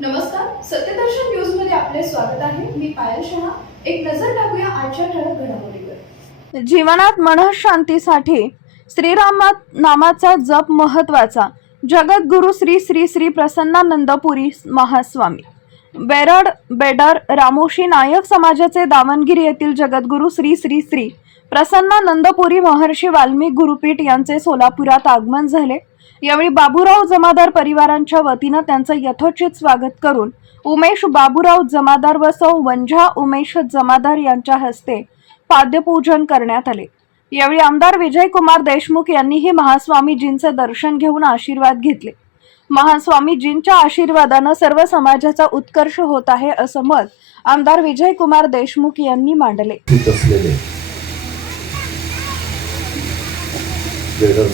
नमस्कार सत्यदर्शन न्यूजमध्ये आपले स्वागत आहे. मी पायल शहा. एक नजर टाकूया आजच्या ठळक घडामोडीवर. जीवनात मनःशांतीसाठी श्रीरामात नामाचा जप महत्त्वाचा जगद्गुरु श्री श्री श्री प्रसन्नानंदपुरी महास्वामी. बेरड बेडर रामोशी नायक समाजाचे दावणगिरी येथील जगद्गुरु श्री श्री श्री प्रसन्नानंदपुरी महर्षी वाल्मिक गुरुपीठ यांचे सोलापुरात आगमन झाले. यावेळी बाबूराव जमादार परिवारांच्या वतीनं त्यांचं यथोचित स्वागत करून उमेश बाबूराव जमादार व सौ वंझा उमेश जमादार यांच्या हस्ते पाद्यपूजन करण्यात आले. यावेळी आमदार विजयकुमार देशमुख यांनीही महास्वामीजींचे दर्शन घेऊन आशीर्वाद घेतले. महास्वामीजींच्या आशीर्वादानं सर्व समाजाचा उत्कर्ष होत आहे असं मत आमदार विजयकुमार देशमुख यांनी मांडले.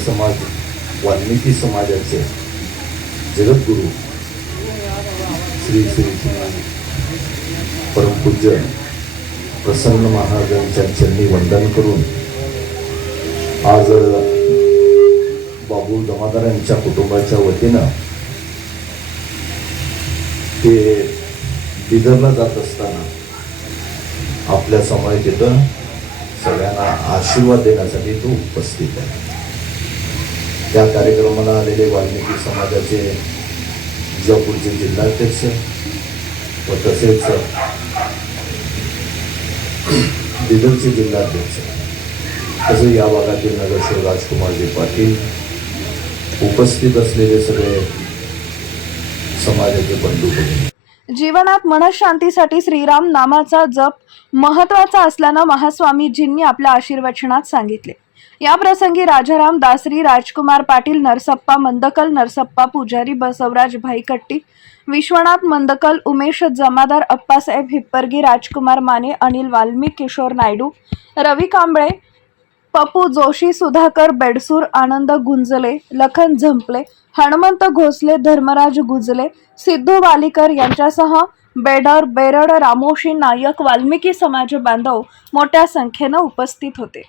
समाज वाल्मिकी समाजाचे जगद्गुरु. श्री श्री श्री परमपूज्य प्रसन्न महाराजांच्या चरणी वंदन करून आज बाबू जमादारांच्या कुटुंबाच्या वतीनं ते बिदरला जात असताना आपल्या समाज तिथं सगळ्यांना आशीर्वाद देण्यासाठी तो उपस्थित आहे. या कार्यक्रमाला आलेले वाल्मिकी समाजाचे विजापूरचे जिल्हाध्यक्ष व तसेच बिदरचे जिल्हाध्यक्ष तसे या भागातील नगरसेवक राजकुमारजी पाटील उपस्थित असलेले सगळे समाजाचे बंधू जीवनात मनशांतीसाठी श्रीराम नामाचा जप महत्त्वाचा असल्यानं महास्वामीजींनी आपल्या आशीर्वचनात सांगितले. या प्रसंगी राजाराम दासरी राजकुमार पाटील नरसप्पा मंदकल नरसप्पा पुजारी बसवराज भाईकट्टी विश्वनाथ मंदकल उमेश जमादार अप्पासाहेब हिप्परगी राजकुमार माने अनिल वाल्मिक किशोर नायडू रवी कांबळे पप्पू जोशी सुधाकर बेडसूर आनंद गुंजले लखन झंपले हनुमंत घोसले धर्मराज गुजले सिद्धू वालीकर यांच्यासह बेडर बेरड रामोशी नायक वाल्मिकी समाज बांधव मोठ्या संख्येनं उपस्थित होते.